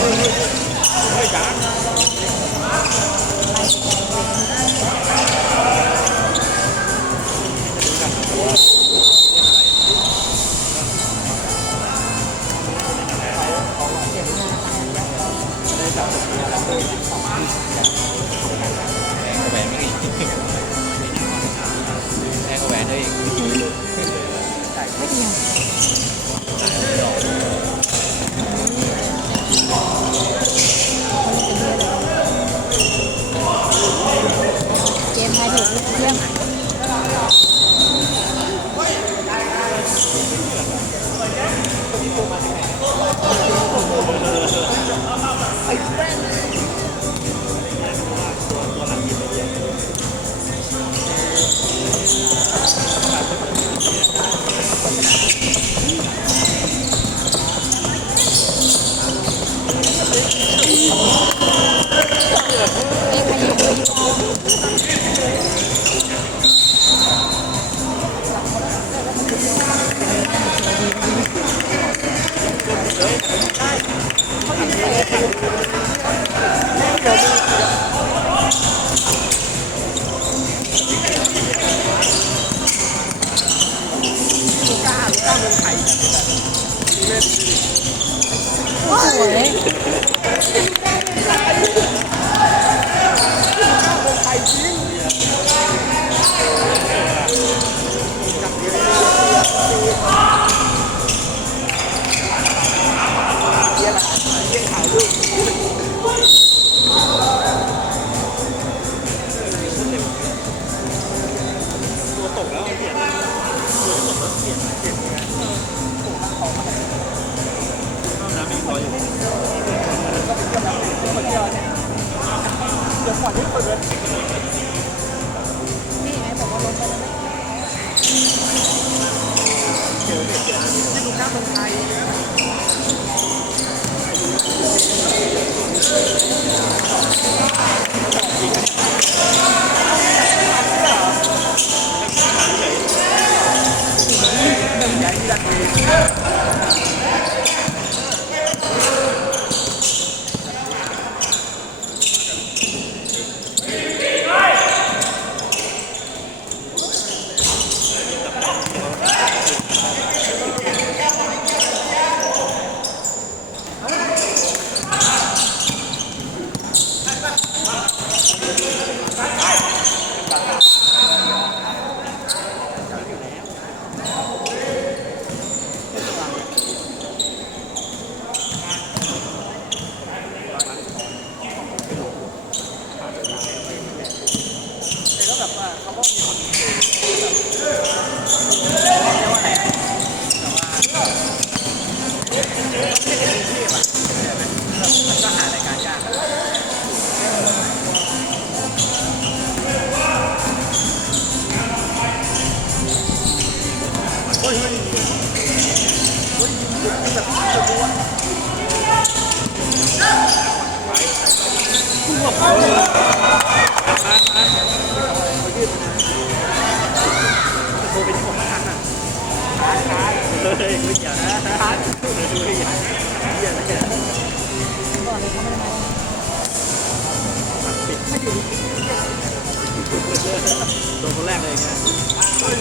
Mới. หกคนมาโทรไปที่ผมนะฮะฮะเฮ้ยไม่เกี่ยวนะฮะเดี๋ยวดูให้ยันเกี่ยวไม่เกี่ยวตัวคนแรกเลยไงโอ้ย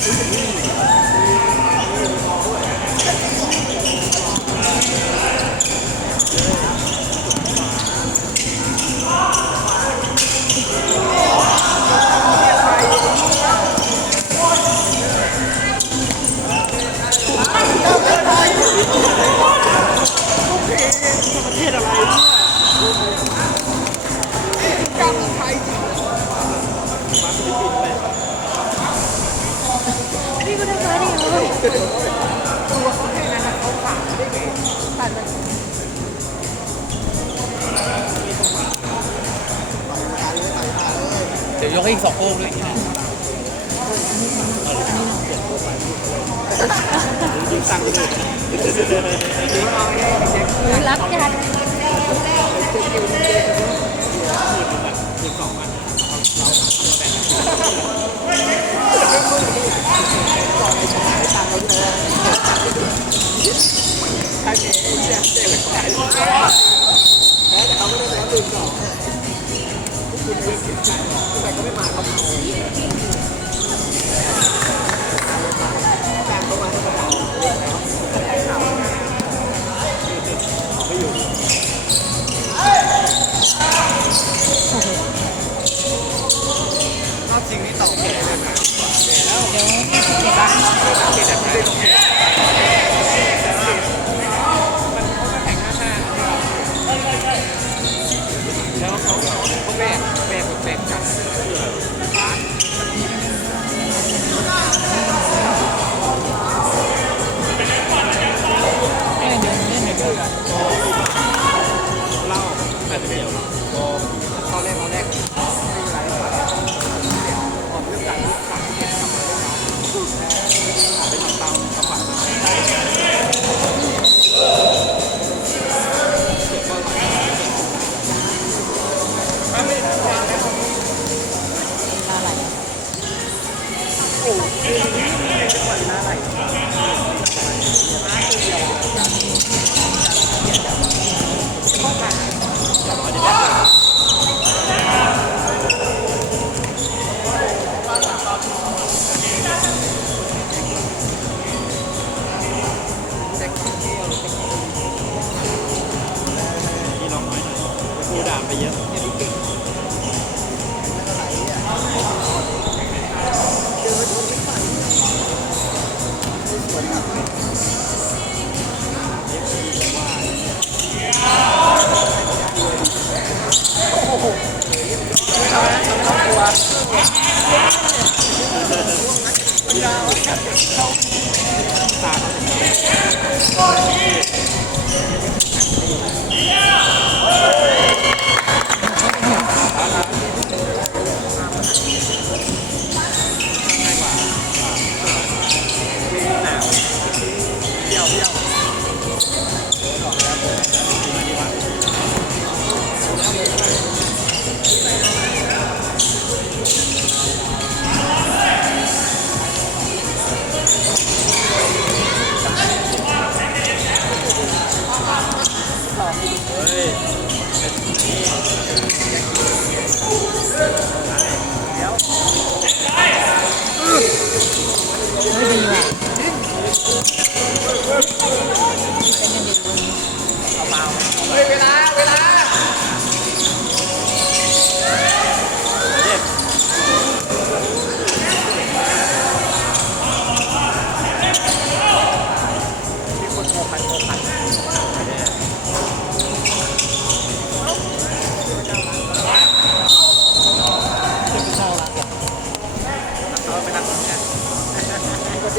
谢谢。 แล้วก็อีกสองโอ้งด้วยหรือรับกันใช่ไหมใช่ไหมใช่แต่เขาไม่ได้แล้วหอง คุณเล็กแต่ก็ไม่มาเขาเมา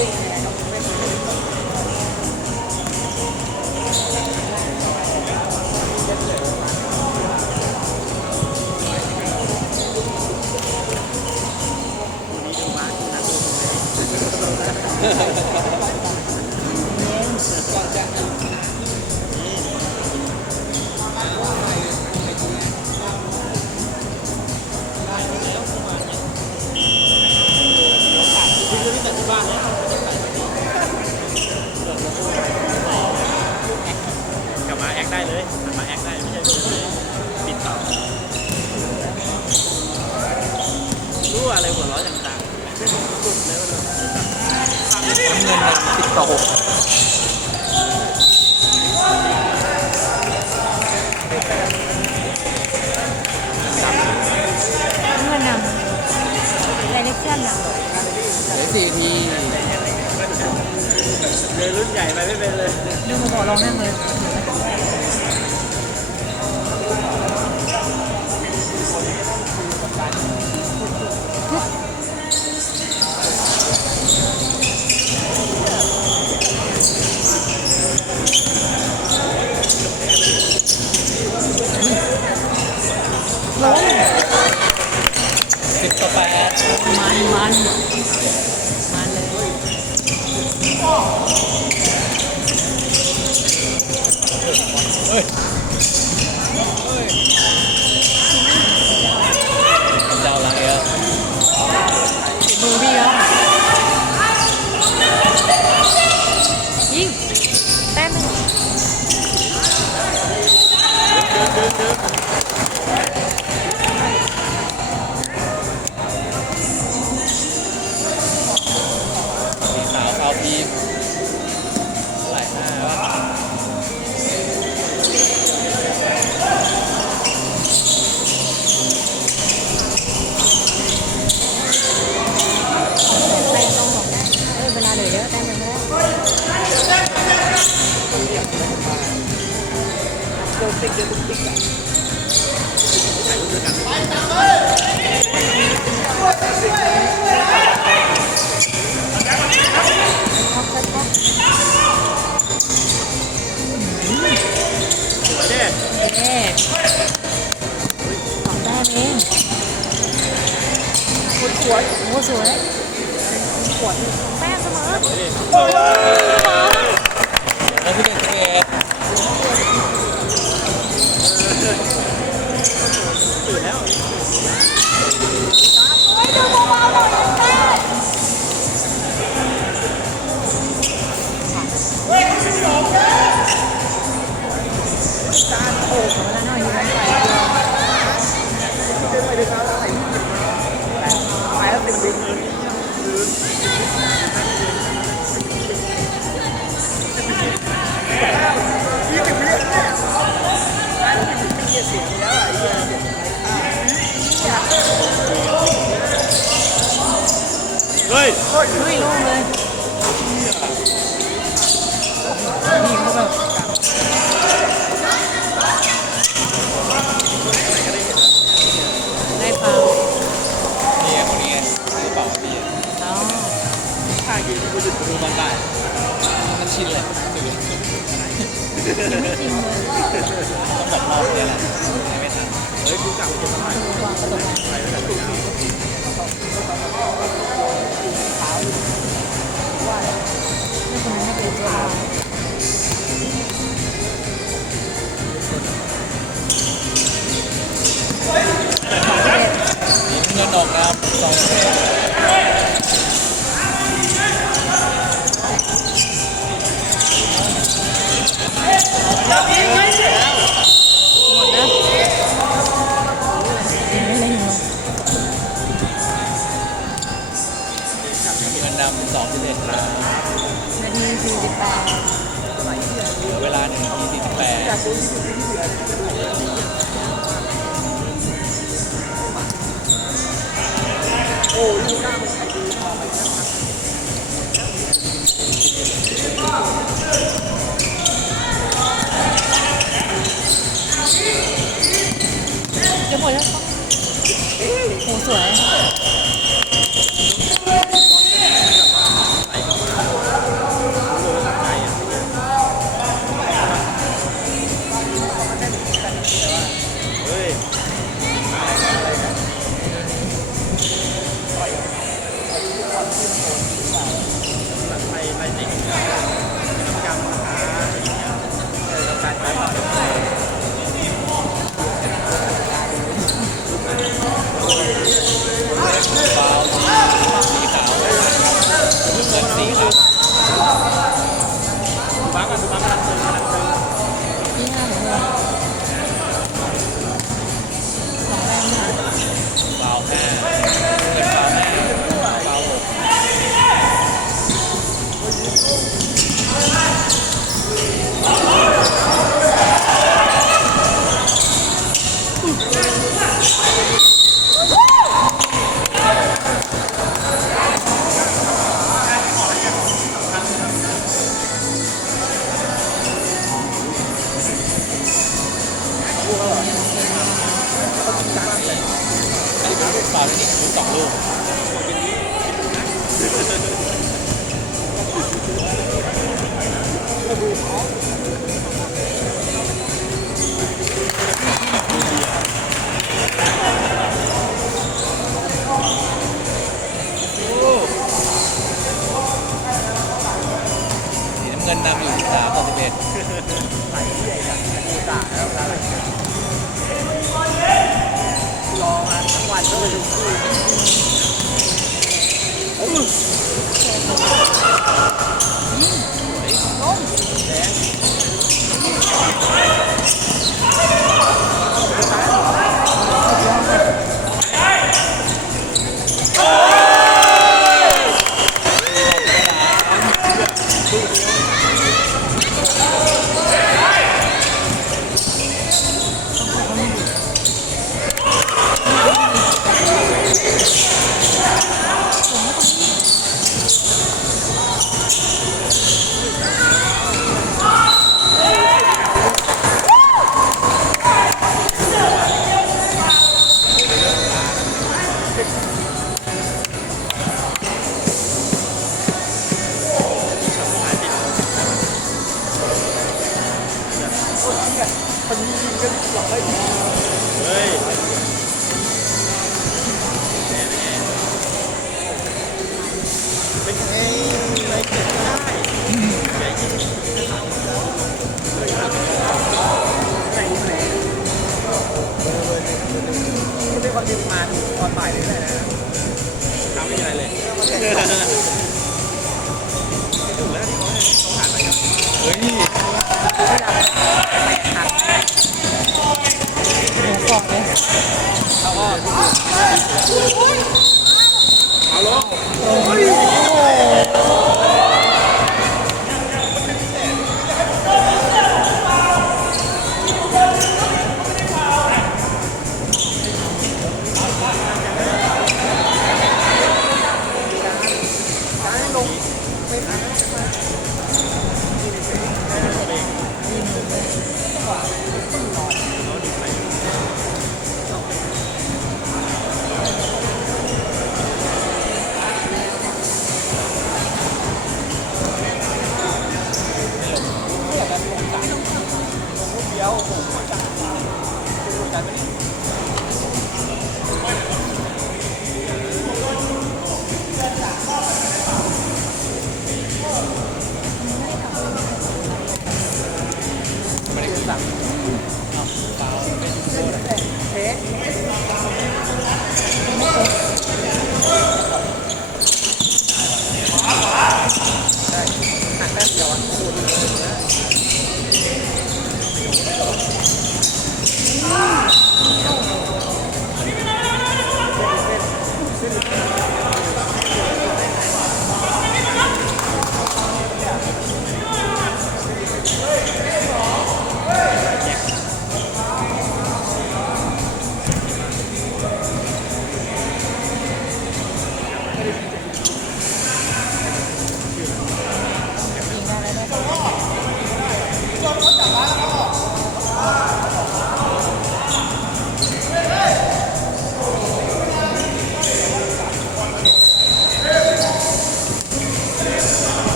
green ่อหเงินนำไดเรกชั่นนเหลืสี่ทีเลยรุ่นใหญ่ไปไม่เป็นเลยดึงมาบอกเราแม่งเลย โอ้สวยขวดแป้งเสมอเสมอแล้วพี่เด็กเอง ตื่นแล้ว มันดำสองสิบเอ็ดนาทีสี่สิบแปดเวลาหนึ่งนาทีสี่สิบแปด ô สามสิบเอ็ดใส่ใหญ่จังกูตามแล้วคลับรอมาทั้งวันก็เลยดูคู่แดง Yeah.